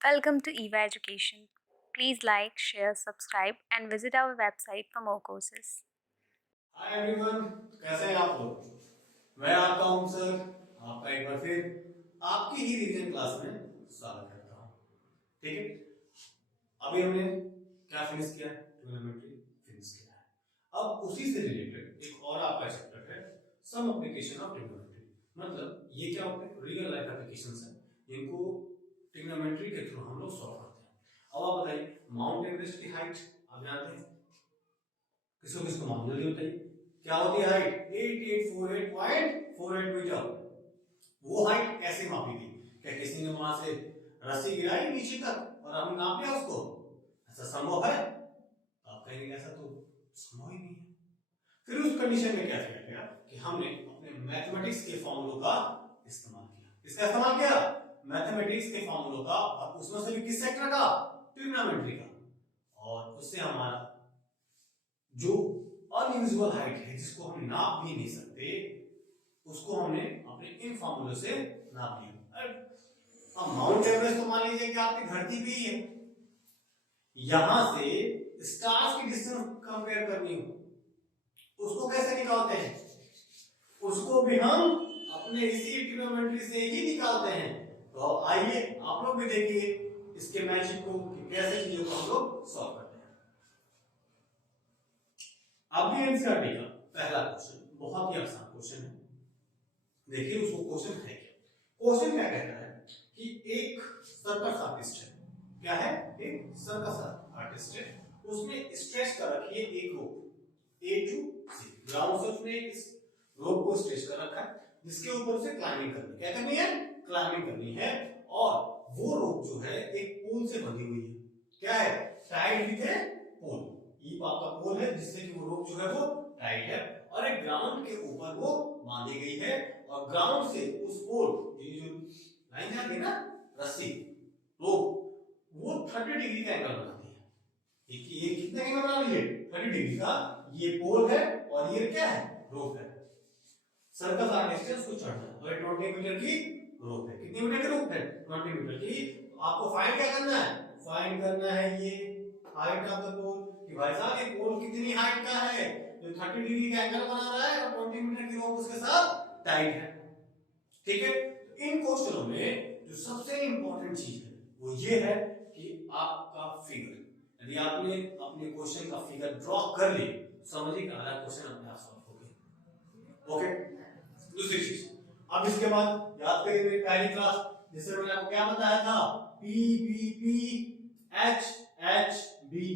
Welcome to EVA Education. Please like, share, subscribe, and visit our website for more courses. Hi everyone, कैसे हैं आप लोग। मैं आपका हूं सर, आपका एक बार फिर आपकी ही रीजन क्लास में स्वागत करता हूं। ठीक है, अभी हमने क्या फिनिश किया, ट्रिग्नोमेट्री फिनिश किया है। अब उसी से रिलेटेड एक और आपका चैप्टर है सम एप्लीकेशन ऑफ ट्रिग्नोमेट्री। मतलब ये क्या होते हैं, रियल लाइफ एप्लीकेशंस हैं, इनको ट्रिग्नोमेट्री के थ्रू हम लोग सॉल्व करते हैं। अब आप बताइए, माउंट एवरेस्ट की हाइट आप जानते हैं, किसको किसको मालूम, जल्दी बताइए क्या होती है हाइट, 8848.48 मीटर। वो हाइट कैसे मापी गई, क्या किसी ने वहां से रस्सी गिराई नीचे तक और हमने नाप लिया उसको, ऐसा संभव है? तो आप कहेंगे ऐसा तो संभव ही नहीं है। फिर उस कंडीशन में क्या किया गया कि हमने अपने मैथमेटिक्स के फॉर्मूलों का इस्तेमाल किया। किसका इस्तेमाल किया? मैथमेटिक्स के फॉर्मूलों का, और उसमें से भी किस सेक्टर का, ट्रिग्नोमेट्री का। और उससे हमारा जो अनयूजुअल हाइट है, जिसको हम नाप भी नहीं सकते, उसको हमने अपने इन फॉर्मूले से नाप लिया। अब माउंट एवरेस्ट तो मान लीजिए कि आपकी धरती पे ही है, यहां से स्टार्स की डिस्टेंस कंपेयर करनी हो, उसको कैसे निकालते हैं? उसको भी हम अपने इसी ट्रिग्नोमेट्री से ही निकालते हैं। तो आइए आप लोग भी देखिए इसके मैजिक को कि कैसे चीजों को हम लोग सॉल्व करते हैं। अब ये एनसीईआरटी का पहला क्वेश्चन बहुत ही आसान क्वेश्चन है। देखिए उसको क्वेश्चन है क्या, क्वेश्चन क्या कहता है कि एक सर्कस आर्टिस्ट है, क्या है, एक सर्कस आर्टिस्ट है, उसने स्ट्रेच कर रखी है एक रोप ए टू सी, ग्राउंड से उसने इस रोप को स्ट्रेच कर रखा है, जिसके ऊपर उसे क्लाइंबिंग करनी है। क्या करनी है? क्लाइंबिंग करनी है। और वो रोप जो है एक पोल से बंधी हुई है, क्या है, टाइड विद ए पोल। ये आपका पोल है जिससे कि वो रोप जो है वो टाइट है और एक ग्राउंड के ऊपर वो बांधी गई है। और ग्राउंड से उस पोल, ये जो लाइन जाती है ना, रस्सी, रोप, वो 30 डिग्री का एंगल बनाती है। ये कितने एंगल बना रही है? 30 डिग्री का। ये पोल है और ये क्या है, रोप है। सर्कस आर्टिस्ट है, उसको चढ़ना है और 20 मीटर की रोप है। कितने मीटर की रोप है? 20 मीटर की। आपको फाइंड क्या करना है? फाइंड करना है ये हाइट ऑफ द पोल, कि भाई साहब ये पोल कितनी हाइट का है, जो 30 डिग्री का एंगल बना रहा है और 20 मीटर की रोप उसके साथ टाइट है। ठीक है, तो इन क्वेश्चनों में जो सबसे इंपॉर्टेंट चीज है वो ये है कि आपका फिगर, यदि आपने अपने क्वेश्चन का फिगर ड्रॉ कर ली, समझिए कि आधा क्वेश्चन अपने आप सॉल्व हो गया। ओके, दूसरी चीज, अब इसके बाद याद करिए मेरी पहली क्लास जिसमें मैंने आपको क्या बताया था, P B P H H B,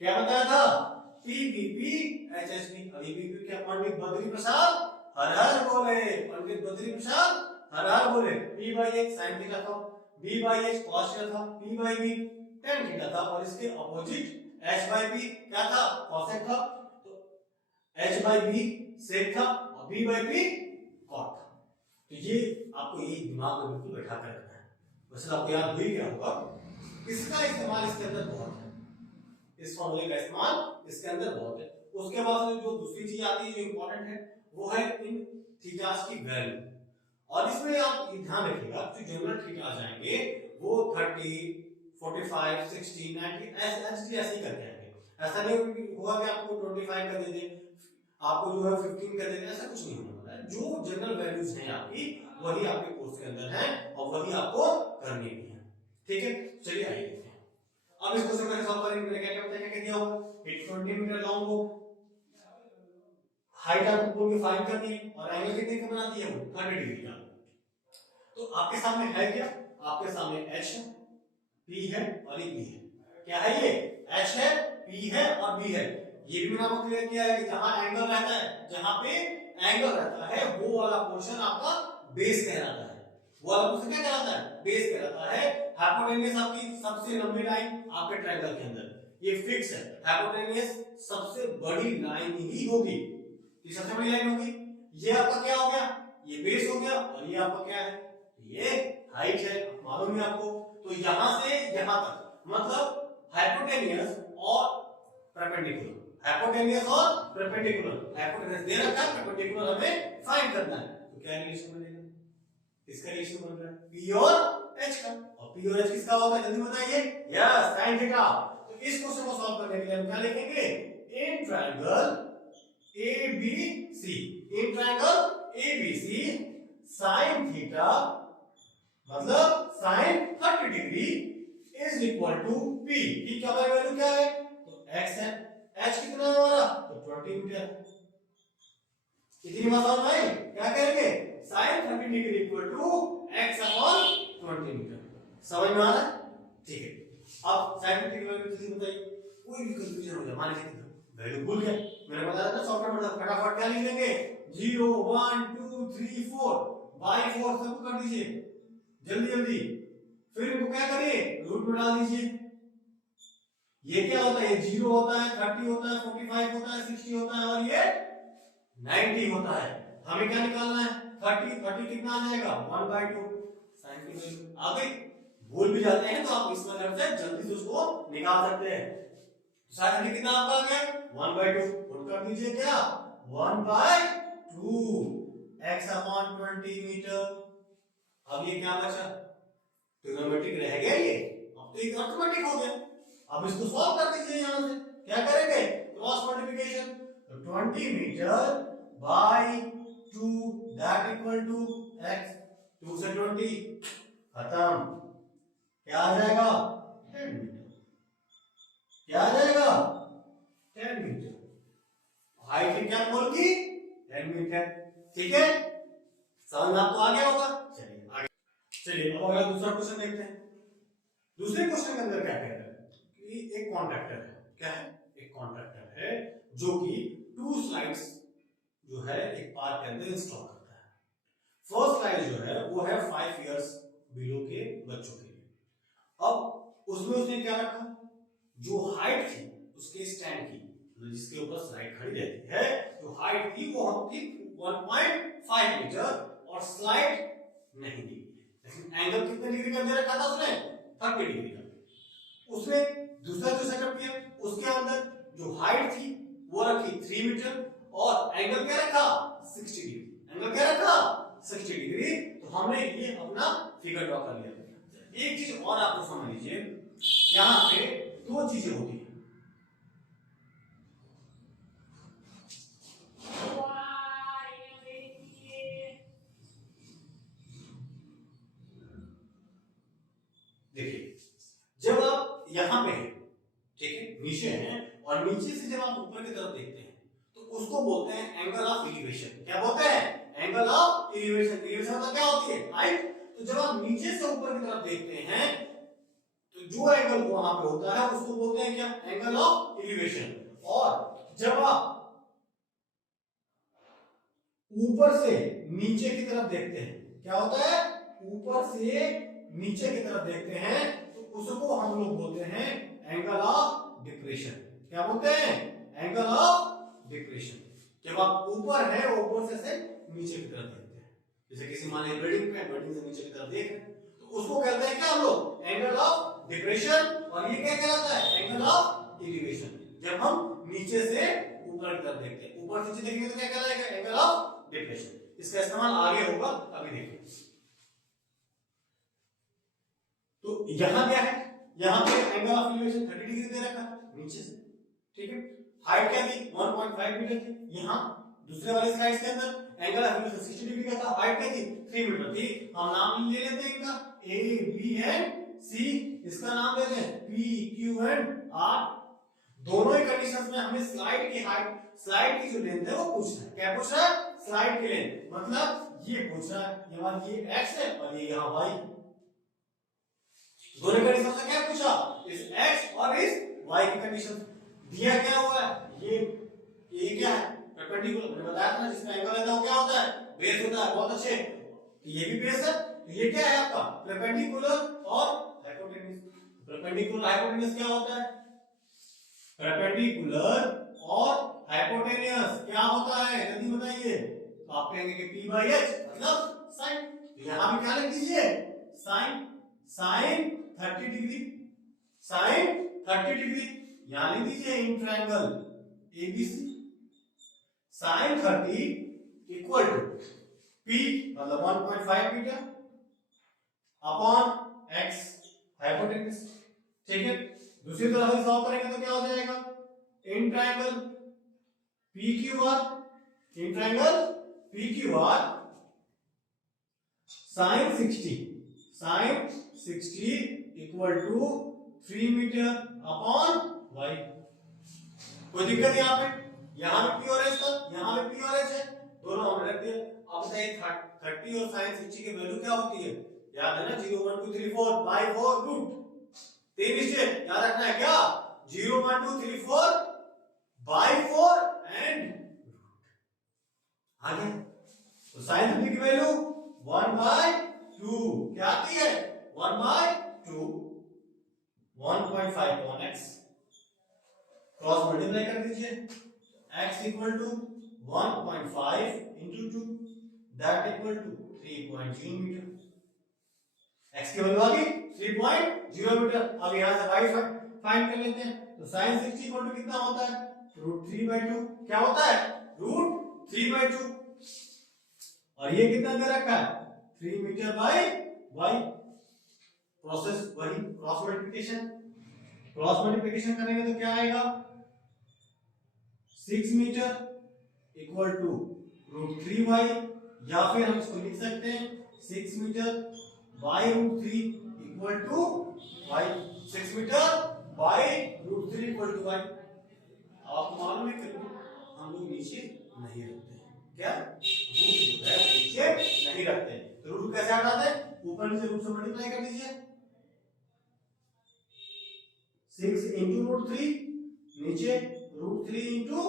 क्या बताया था, P B P H H B. अभी बी क्या, पंडित बद्री प्रसाद हर हर बोले, पंडित बद्री प्रसाद हर हर बोले। P by H sine theta था, B by H cos theta था, P by B tan theta था, और इसके अपोजिट एच बाई बी क्या था, कॉसेक था। तो एच बाई बी सेक था और बी बाई बी कॉट था। तो ये आपको ये दिमाग में बिल्कुल बैठा कर रखना है। वैसे आपको याद हुई क्या होगा, इसका इस्तेमाल इसके अंदर बहुत है, इस फॉर्मूले का इस्तेमाल इसके अंदर बहुत है। उसके बाद जो दूसरी चीज आती है जो इंपॉर्टेंट है वो है इन थीटास की वैल्यू। और इसमें आप ये ध्यान रखिएगा जो जनरल थीटा आ जाएंगे वो 30, 45, 60, 90 ऐसे ही करके आएंगे। ऐसा नहीं होगा कि आपको 25 का दे दे, आपको जो है 15 का दे दे, ऐसा कुछ नहीं होने वाला है। जो जनरल वैल्यूज हैं आपकी वही आपके कोर्स के अंदर है और वही आपको करनी भी है। ठीक है, चलिए आइए देखते हैं। अब इस क्वेश्चन का सॉल्व करेंगे। मैंने क्या क्या बताया, क्या दिया होगा, 20 मीटर लॉन्ग हो, हाइट आपको पोल की फाइंड करनी है और एंगल कितने का बनाती है वो, 30 डिग्री का। तो आपके सामने है क्या, आपके सामने एच है, पी है और ये बी है। क्या है ये, एच है, पी है और बी है। ये भी मैंने आपको क्लियर किया है कि जहां एंगल रहता है, जहां पे एंगल रहता है वो वाला पोर्शन आपका बेस कहलाता है। वो वाला पोर्शन क्या कहलाता है, बेस कहलाता है। हाइपोटेन्यूज आपकी सबसे लंबी लाइन आपके ट्रायंगल के अंदर, ये फिक्स है। हाइपोटेन्यूज सबसे बड़ी लाइन ही होगी, ये सबसे बड़ी लाइन होगी। ये आपका क्या हो गया, ये बेस हो गया और ये आपका क्या है, ये हाइट है, मालूम है आपको। तो यहां से यहां तक मतलब हाइपोटेन्यूज और परपेंडिकुलर, हाइपोटेन्यूज और परपेंडिकुलर, हाइपोटेन्यूज दे रखा है, परपेंडिकुलर हमें फाइंड करना है। तो क्या रिलेशन बनेगा, इसका रिलेशन बन रहा है पी और h का, और p और h किसका होता है जल्दी बताइए? Yes, sin theta. तो इस क्वेश्चन को सॉल्व करने के लिए हम क्या लिखेंगे? In triangle ABC, in triangle ABC sin theta मतलब sin 30 degree is equal to p। p क्या हमारी वैल्यू क्या है? तो x है। h कितना है हमारा? तो 20 मीटर। इतनी बात समझ में आई? क्या करेंगे? sin 30 degree equal to x upon 20 metre. समझ में आ रहा है? ठीक है। अब sin 30 की वैल्यू जल्दी बताइए, कोई भी कंफ्यूजन हो जाए, मान लीजिए वैल्यू भूल गए, मैंने बताया था सॉफ्टवेयर में फटाफट क्या लिख लेंगे? 0 1 2 3 4 बाय 4 सब कर दीजिए जल्दी जल्दी। फिर इनको क्या करिए? रूट में डाल दीजिए। ये क्या होता है? ये 0 होता है, 30 होता है, 45 होता है, 60 होता है और ये 90 होता है। हमें क्या निकालना है? 30 कितना आ जाएगा? 1/2 sin की वैल्यू आ गई। भूल भी जाते हैं तो आप इस मेथड से जल्दी से उसको निकाल सकते हैं। sin कितना आपका आ गया? 1/2। पुट कर दीजिए क्या? 1/2 x अपॉन 20 मीटर। अब ये क्या बचा? ट्रिग्नोमेट्रिक रह गया ये, अब तो ये अर्थमेटिक हो गया। अब इसको सॉल्व कर दीजिए यहां से। क्या करेंगे? Cross multiplication. तो 20 metre by 2 that equal to x। 2 से 20 खत्म। क्या आ जाएगा? 10 मीटर। क्या आ जाएगा? 10 मीटर। हाइट की क्या बोल की? 10 मीटर। ठीक है, समझ में आपको आ गया होगा। चलिए आगे चलिए, अब अगला दूसरा क्वेश्चन देखते हैं। दूसरे क्वेश्चन के अंदर क्या कहता है कि एक कॉन्ट्रैक्टर है। क्या है? एक कॉन्ट्रैक्टर है जो कि 2 स्लाइड्स जो है एक पार्क के अंदर इंस्टॉल करता है। फर्स्ट स्लाइड जो है वो है 5 इयर्स बिलो के बच्चों के लिए। अब उसमें उसने क्या रखा? जो हाइट थी उसके स्टैंड की, जिसके ऊपर स्लाइड खड़ी रहती है, जो हाइट थी वो हम थी 1.5 मीटर और स्लाइड नहीं दी गई है। लेकिन एंगल कितने डिग्री का दे रखा था उसने? 30 डिग्री का। उसने दूसरा जो सेटअप किया उसके अंदर जो हाइट थी वो रखी 3 मीटर और एंगल क्या रखा? 60 डिग्री। एंगल क्या रखा? 60 डिग्री। तो हमने ये अपना फिगर ड्रॉ कर लिया। एक चीज और आपको समझ लीजिए, यहां पे दो चीजें होती हैं। देखिए, जब आप यहां पे हैं, ठीक है, नीचे हैं और नीचे से जब आप ऊपर की तरफ देखते हैं तो उसको बोलते हैं एंगल ऑफ एलिवेशन। क्या बोलते हैं? Angle of elevation. एलिवेशन मतलब क्या होती है? हाइट। तो जब आप नीचे से ऊपर की तरफ देखते हैं तो जो एंगल वहां पे होता है उसको बोलते हैं क्या? Angle of elevation. और जब आप ऊपर से नीचे की तरफ देखते हैं, क्या होता है? ऊपर से नीचे की तरफ देखते हैं तो उसको हम लोग बोलते हैं एंगल ऑफ डिप्रेशन। क्या बोलते हैं? Angle of depression. जब आप ऊपर है, ऊपर से नीचे की तरफ देखते हैं, जैसे किसी माने बिल्डिंग पे, बिल्डिंग से नीचे की तरफ देख रहे हैं, तो उसको कहते हैं क्या हम लोग? Angle of depression. और ये क्या कहलाता है? Angle of elevation. जब हम नीचे से ऊपर की तरफ देखते हैं, ऊपर से नीचे देखेंगे तो क्या कहलाएगा? Angle of depression. इसका इस्तेमाल आगे होगा, अभी देखिए। तो यहां क्या है? यहां पे एंगल ऑफ एलिवेशन 30 डिग्री दे रखा है नीचे से, ठीक है। हाइट क्या थी? 1.5 मीटर थी। यहां दूसरे वाले स्लाइड के अंदर एंगल ऑफ एलिवेशन 60 डिग्री का था। हाइट क्या थी? 3 मीटर थी। हम नाम ले लेते हैं इनका ए बी एंड सी। इसका नाम देते हैं पी क्यू एंड आर। दोनों ही कंडीशंस में हमें स्लाइड की हाइट, स्लाइड की जो लेंथ है वो पूछना है। क्या पूछ रहा है? स्लाइड की लेंथ। मतलब ये पूछ रहा है, ये मान ये x है और ये यहां y। दोनों कंडीशन में क्या पूछा? इस x और इस y की कंडीशन दिया क्या हुआ है? ये क्या है? परपेंडिकुलर। मैंने बताया था ना, जिसका एंगल रहता है वो क्या होता है? बेस होता है। बहुत अच्छे। तो ये भी बेस है। तो ये क्या है आपका? परपेंडिकुलर और हाइपोटेन्यूज। परपेंडिकुलर हाइपोटेन्यूज क्या होता है? परपेंडिकुलर और हाइपोटेन्यूस क्या होता है? जल्दी बताइए। तो आप कहेंगे कि p बाई h मतलब साइन। यहां भी क्या लिख दीजिए? Sine. Sine 30 degree. Sine 30 degree यहां लिख दीजिए in triangle ABC. Sine 30 equal to p मतलब 1.5 मीटर अपॉन x हाइपोटेन्यूज। ठीक है, दूसरी तरफ से सॉल्व करेंगे तो क्या हो जाएगा, in triangle PQR sin 60 equal to 3 metre upon y। कोई दिक्कत है यहाँ पे, यहाँ भी p और h था, यहाँ भी p और h है, दोनों हमने रख दिया। अब बताइए 30 और sin 60 की वैल्यू क्या होती है, याद है ना, 0 1 2 3 4 बाय 4 रूट, तीन स्टेप याद रखना है क्या, 0 1 2 3 4 बाय 4 एंड आगे। तो sin 60 की वैल्यू 1 बाय 2 क्या आती है, 1 by 2, 1.5 upon x, cross multiply कर दीजिए, x equal to 1.5 into 2 that equal to 3.0 metre. x की वैल्यू आ गई 3.0 मीटर। अब यहां से y फाइंड कर लेते हैं। तो sin 60 इक्वल टू कितना होता है, √3/2। क्या होता है, √3/2। और ये कितना दे रखा है, 3 मीटर बाय y। प्रोसेस वही, क्रॉस मल्टीप्लिकेशन करेंगे तो क्या आएगा, 6 मीटर इक्वल टू √3y, या फिर हम इसको लिख सकते हैं 6 metre by √3 equal to y। 6 metre by √3 equal to y। आपको मालूम है कि हम लोग नीचे नहीं रखते हैं, क्या रूट जो है नीचे नहीं रखते हैं, तो रूट कैसे हटाते हैं, ऊपर नीचे रूट से मल्टीप्लाई कर दीजिए, 6 इंटू √3 नीचे √3 into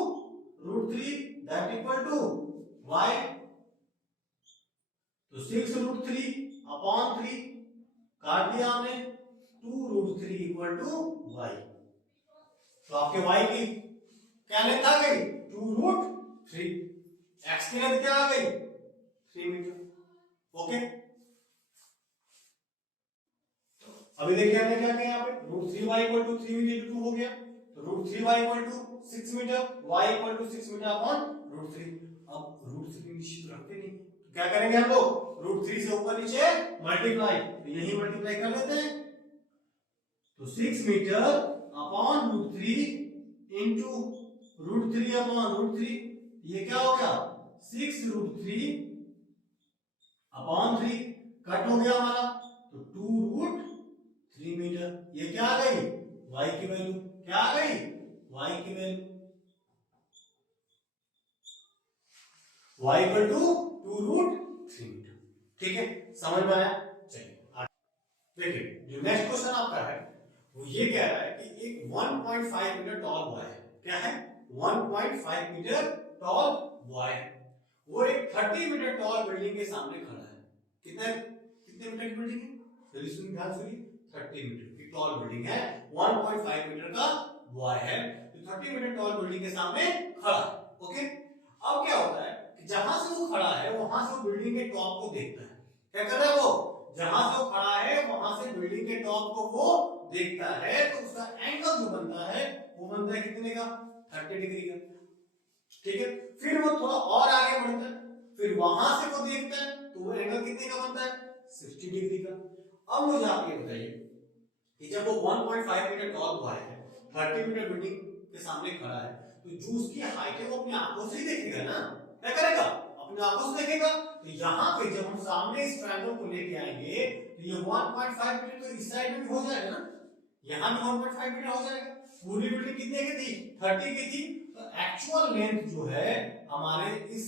√3 that equal to y। तो 6√3 अपॉन 3 काट दिया हमने, 2√3 इक्वल टू y। तो आपके y की क्या लेंथ आ गई, 2√3, x की लेंथ क्या आ गई, 3 मीटर। ओके, अभी देखिए हमने क्या किया, यहाँ पे √3y इक्वल टू 3 मीटर 2 हो गया, तो √3y equal to 6 metre, y equal to 6 metre upon √3। अब √3 निश्चित रखते नहीं, तो क्या करेंगे हम लोग, √3 से ऊपर नीचे मल्टीप्लाई, तो यही मल्टीप्लाई कर लेते हैं। तो 6 मीटर अपॉन √3 इंटू √3 अपॉन √3, ये क्या हो गया, 6√3 अपॉन 3, कट हो गया हमारा, तो 2√3 मीटर। ये क्या आ गई, y की वैल्यू, क्या आ गई, y की value, y equal to 2√3 metre. ठीक है, समझ में आया। चलिए देखिए, जो नेक्स्ट क्वेश्चन आपका है वो ये कह रहा है कि एक 1.5 मीटर टॉल बॉय है, क्या है, 1.5 मीटर टॉल बॉय है, वो एक 30 मीटर टॉल बिल्डिंग के सामने खड़ा है। कितने कितने मीटर की बिल्डिंग है, जल्दी सुनिए, ध्यान सुनिए, 30 मीटर की टॉल बिल्डिंग है, 1.5 मीटर का बॉय है, तो 30 मीटर टॉल बिल्डिंग के सामने खड़ा है। ओके, अब क्या होता है कि जहां से वो खड़ा है वहां से वो बिल्डिंग के टॉप को देखता है। क्या कर रहा है वो, जहां से वो खड़ा है वहां से बिल्डिंग के टॉप को वो देखता है, तो उसका एंगल जो बनता है वो बनता है कितने का, 30 डिग्री का। ठीक है, फिर वो थोड़ा और आगे बढ़ता है, फिर वहां से वो देखता है तो वो एंगल कितने का बनता है, 60 डिग्री का। अब मुझे आप ये बताइए कि जब वो 1.5 मीटर टॉल बॉय है, 30 मीटर बिल्डिंग के सामने खड़ा है, तो जो उसकी हाइट है वो अपनी आंखों से ही देखेगा ना, क्या करेगा, अपनी आंखों से देखेगा। तो यहाँ पे जब हम सामने इस ट्रायंगल को लेके आएंगे तो ये 1.5 मीटर तो इस साइड में भी हो जाएगा ना, यहाँ भी 1.5 मीटर हो जाएगा। पूरी बिल्डिंग कितने की थी, 30 की थी, तो एक्चुअल लेंथ जो है हमारे इस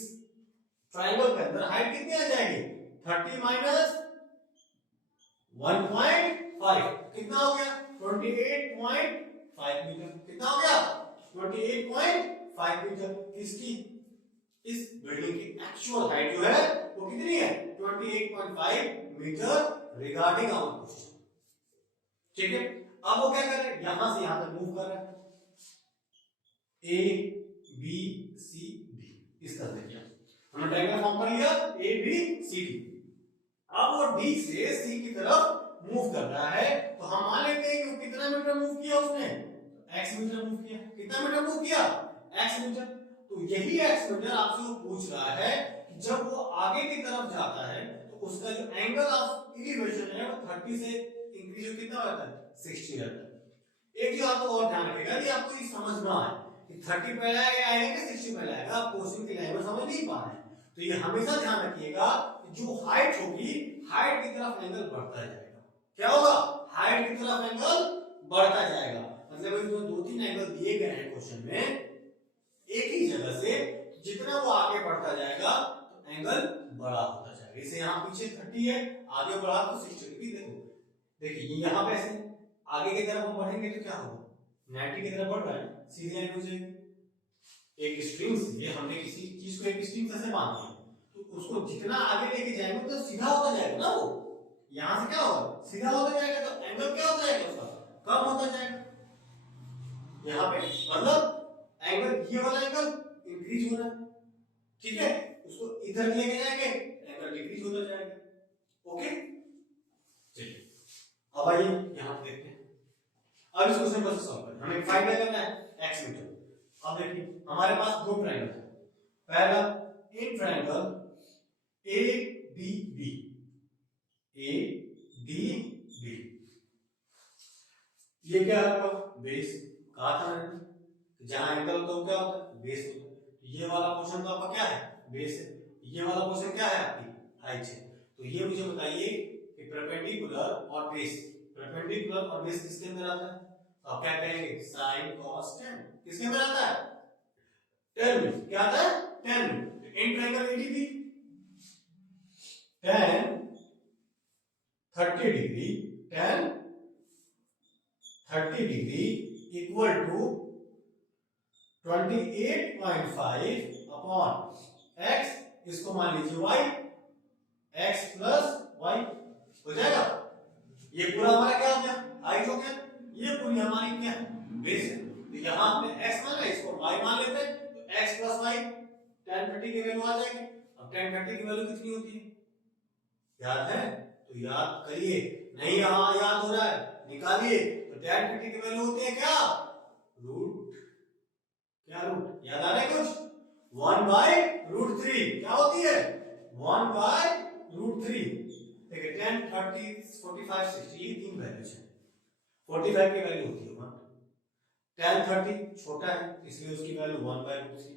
ट्रायंगल के अंदर हाइट कितनी आ जाएगी, 30 माइनस 1.5 कितना हो गया, 28.5 मीटर। कितना हो गया, 28.5 मीटर। किसकी, इस बिल्डिंग की एक्चुअल हाइट जो है वो कितनी है, 28.5 मीटर रिगार्डिंग आवर क्वेश्चन। ठीक है, अब वो क्या कर रहे हैं, यहां से यहां तक मूव कर रहे हैं, ए बी सी डी, इस तरह से किया हमने, डायग्राम फॉर्म कर लिया, ए बी सी डी। अब वो डी से सी की तरफ मूव कर रहा है, तो हम मान लेते हैं कि वो कितना मीटर मूव किया उसने, एक्स मीटर मूव किया। कितना मीटर मूव किया, एक्स मीटर। तो यही एक्स मीटर आपसे वो पूछ रहा है कि जब वो आगे की तरफ जाता है तो उसका जो एंगल ऑफ इलिवेशन है वो 30 से इंक्रीज कितना रहता है 60 रहता है। एक चीज आपको और ध्यान रखेगा, यदि आपको ये समझ ना आए कि 30 पहले आएगा कि 60 पहले आएगा, आप क्वेश्चन की लैंग्वेज समझ नहीं पा रहे हैं, तो ये हमेशा ध्यान रखिएगा कि जो हाइट होगी हाइट की तरफ एंगल बढ़ता जाएगा। क्या होगा? हाइट की तरफ एंगल बढ़ता जाएगा। मतलब जो दो तीन एंगल दिए गए हैं क्वेश्चन में एक ही जगह से, जितना वो आगे बढ़ता जाएगा तो एंगल बड़ा होता जाएगा। जैसे यहाँ पीछे 30 है, आगे बढ़ा तो 60 डिग्री। देखो देखिए ये यहाँ पे ऐसे आगे की तरफ हम बढ़ेंगे तो क्या होगा, 90 की तरफ बढ़ रहा है, सीधी लाइन हो जाएगी। एक स्ट्रिंग से हमने किसी चीज को एक स्ट्रिंग से बांध दिया, तो उसको जितना आगे लेके जाएंगे तो सीधा होता जाएगा ना, वो यहां से क्या होगा सीधा होता जाएगा, तो एंगल क्या होता जाएगा उसका कम होता जाएगा। यहाँ पे मतलब एंगल, ये वाला एंगल इंक्रीज हो रहा है, ठीक है, उसको इधर लेके जाएंगे एंगल डिक्रीज होता जाएगा। ओके चलिए अब आइए यहाँ पे देखते हैं। अब इस क्वेश्चन को सॉल्व करें, हमें फाइंड करना है x मीटर। अब देखिए हमारे पास दो ट्रायंगल है, पहला इन ट्रायंगल ADB, ADB ये क्या है आपका बेस, कहा था मैंने जहां एंगल होता है क्या होता है बेस होता है। ये वाला पोर्शन तो आपका क्या है बेस है, ये वाला पोर्शन क्या है आपकी हाइट है। तो ये मुझे बताइए कि परपेंडिकुलर और बेस, परपेंडिकुलर और बेस किसके अंदर आता है, तो आप क्या कहेंगे sin cos tan, किसके अंदर आता है tan में, क्या आता है tan में। In triangle ADB tan 30 degree, tan 30 degree equal to 28.5 upon x, इसको मान लीजिए y, x प्लस y हो जाएगा। ये पूरा हमारा क्या हो गया हाइट हो गया, ये पूरी हमारी क्या बेस है। तो यहाँ हमने x माना, इसको y मान लेते हैं, तो x प्लस y tan 30 की वैल्यू आ जाएगी। अब tan 30 की वैल्यू कितनी होती है याद है, तो याद करिए, नहीं यहाँ याद हो रहा है निकालिए, तो tan 30 की वैल्यू होती है क्या रूट, क्या रूट याद आ रहा है कुछ 1/√3 क्या होती है 1/√3। देखिए 10 30 45 60 ये तीन वैल्यूज है, 45 की वैल्यू होती है 1, tan 30 छोटा है इसलिए उसकी वैल्यू 1/√3,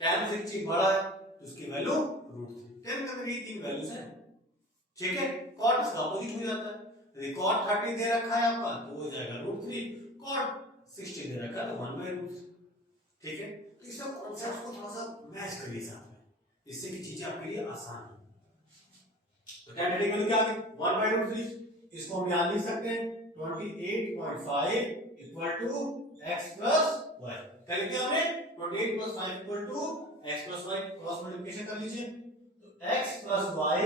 tan 60 बड़ा है तो उसकी वैल्यू √3। 10 तक ये तीन वैल्यूज है, ठीक है। cot इसका अपोजिट हो जाता है, यदि cot 30 दे रखा है आपका तो हो जाएगा √3, cot 60 दे रखा है तो 1/√3, ठीक है। तो इस कॉन्सेप्ट को थोड़ा सा मैच करिए साथ में, इससे भी चीजें आपके लिए आसान है। तो tan 30 की वैल्यू क्या आ गई 1/√3, इसको हम यहां लिख सकते हैं 28.5 equal to x plus y, क्या लिखते हैं हमने 28 plus 5 equal to x plus y, cross multiplication कर लीजिए, तो x plus y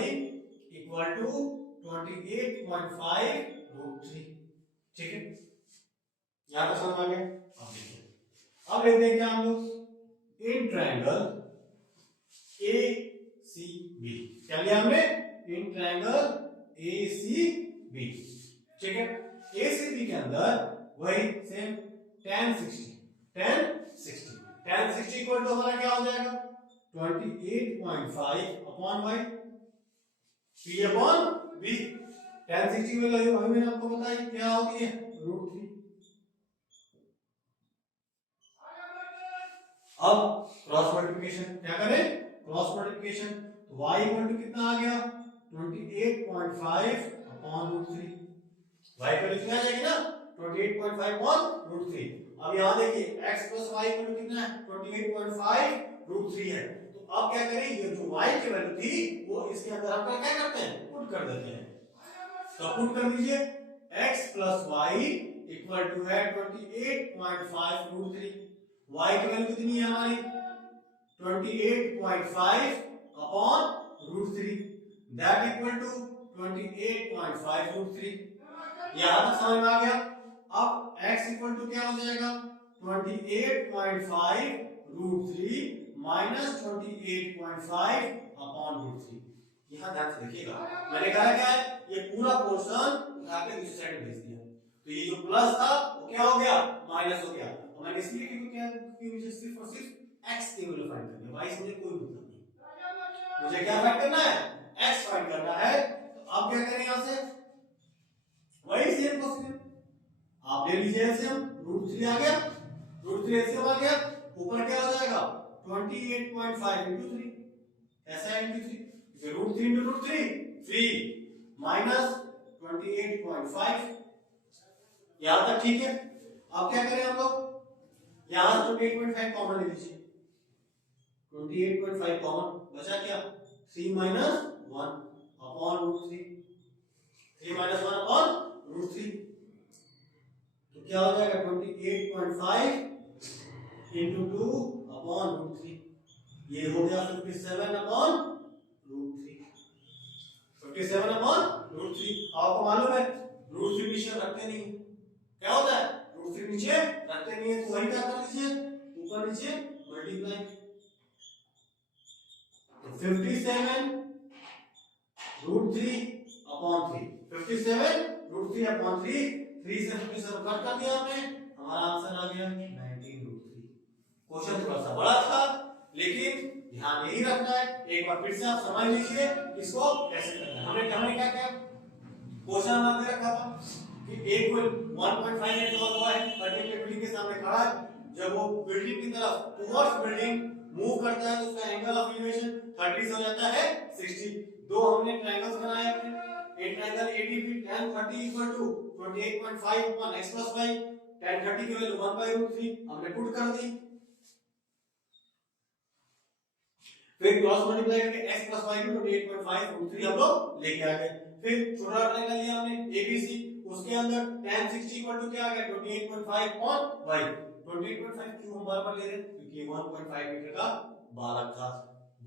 equal to 28.5√3, ठीक है, यहां तक समझ आ गया। अब देखिए अब लेते हैं क्या हम लोग इन ट्रायंगल ACB, क्या लिया हमने इन ट्रायंगल ACB, ठीक है। ACB के अंदर वही same tan 60, tan 60, tan 60 equal to हमारा क्या हो जाएगा 28.5 upon y p upon b, tan 60 की वैल्यू अभी मैंने आपको बताई क्या होती है √3। अब क्रॉस मल्टीप्लिकेशन क्या करें क्रॉस मल्टीप्लिकेशन, तो y इक्वल टू कितना आ गया 28.5 अपॉन √3, y पर कितना आ जाएगी ना 28.5 अपॉन √3। अब यहां देखिए x plus y equal to कितना है 28.5 √3 है, तो अब क्या करें ये जो y की वैल्यू थी वो इसके अंदर हम क्या करते हैं पुट कर देते हैं, तो पुट कर दीजिए x plus y equal to है 28.5 √3, y की वैल्यू कितनी है हमारी 28.5 अपॉन √3, दैट इक्वल टू 28.5 √3। यहां तक समझ में आ गया। अब x इक्वल टू क्या हो जाएगा 28.5 √3 माइनस 28.5 अपॉन √3। यहां ध्यान से देखिएगा, मैंने कहा क्या है ये पूरा पोर्शन उठा के दूसरी साइड भेज दिया, तो ये जो प्लस था वो क्या हो गया माइनस हो गया, और मैंने इसलिए क्या मुझे सिर्फ और सिर्फ x की वैल्यू फाइंड करनी है, y से मुझे कोई मतलब नहीं, मुझे क्या फाइंड करना है x फाइंड करना है। तो अब क्या करें यहां से वही सेम क्वेश्चन आप ले लीजिए एलसीएम, √3 आ गया, √3 एलसीएम आ गया, ऊपर क्या हो जाएगा 28.5 into 3 ऐसा है into 3, √3 into √3 3 माइनस 28.5, यहां तक ठीक है। अब क्या करें हम लोग, यहां 28.5 कॉमन ले लीजिए, 28.5 कॉमन बचा क्या 3 माइनस 1 अपॉन √3, 3 माइनस 1 अपॉन √3, तो क्या हो जाएगा 28.5 into 2 अपॉन √3, ये हो गया 57 अपॉन √3, 57 अपॉन √3। आपको मालूम है √3 नीचे रखते नहीं, क्या होता है √3 नीचे रखते नहीं है, तो वही क्या कर लीजिए ऊपर नीचे मल्टीप्लाई, तो 57 √3 अपॉन 3, 57 √3 अपॉन 3, 3 से 57 कट कर दिया हमने, हमारा आंसर आ गया 19√3। क्वेश्चन थोड़ा सा बड़ा था लेकिन ध्यान यही रखना है, एक बार फिर से आप समझ लीजिए इसको कैसे करना है। हमने क्या किया, क्वेश्चन हमारा दे रखा था कि एक कोई 1.5 मीटर हुआ है, पर्टिकुलर बिल्डिंग के सामने खड़ा है, जब वो बिल्डिंग की तरफ टुवर्ड्स बिल्डिंग मूव करता है तो उसका एंगल ऑफ एलिवेशन 30 से हो जाता है 60। दो हमने ट्रायंगल्स बनाए अपने, एक triangle ADB tan 30 equal to 28.5 upon x plus y, tan 30 की वैल्यू 1/√3 हमने पुट कर दी, फिर क्रॉस मल्टीप्लाई करके x प्लस y को 28.5 √3 हम लोग लेके आ गए। फिर छोटा ट्रायंगल लिया हमने ABC, उसके अंदर tan 60 इक्वल टू क्या आ गया 28.5 अपॉन y, 28.5 क्यों हम बार बार ले रहे हैं क्योंकि 1.5 मीटर का बालक था,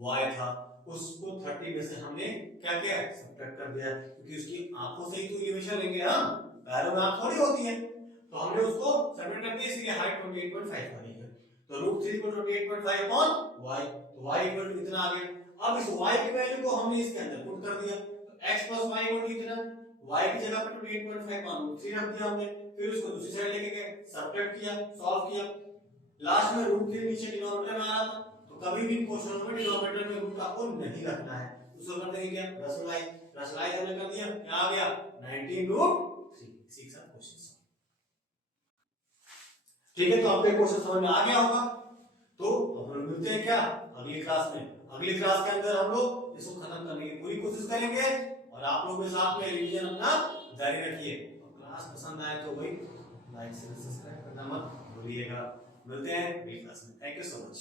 y था, उसको 30 में से हमने क्या किया सब्ट्रैक्ट कर दिया, क्योंकि उसकी आंखों से ही तो एलिवेशन लेंगे हम, पैरों में आंख थोड़ी होती है, तो हमने उसको सब्ट्रैक्ट कर दिया, इसलिए हाइट 28.5 बनी है, तो √3 को 28.5 अपॉन y, तो y इक्वल टू कितना आ गया। अब इस y की वैल्यू को हमने इसके अंदर पुट कर दिया, तो x plus y equal to कितना, y की जगह पर 28.5 अपॉन √3 रख दिया हमने, फिर उसको दूसरी साइड लेके गए सब्ट्रैक्ट किया, सॉल्व किया, लास्ट में √3 नीचे डिनोमिनेटर में आ रहा था, तो कभी भी क्वेश्चन में डिनोमिनेटर में रूट आपको नहीं रखना है, उसको कर देंगे क्या रसलाइज हमने कर दिया, क्या आ गया 19√3। इसी के साथ क्वेश्चन सॉल्व। ठीक है, तो आपको क्वेश्चन समझ में आ गया होगा, तो हम लोग मिलते हैं क्या अगली क्लास में, अगली क्लास के अंदर हम लोग इसको खत्म करने की पूरी कोशिश करेंगे, और आप लोग के साथ में रिवीजन अपना जारी रखिए, और क्लास पसंद आए तो भाई लाइक से सब्सक्राइब करना मत भूलिएगा। मिलते हैं अगली क्लास में, थैंक यू सो मच।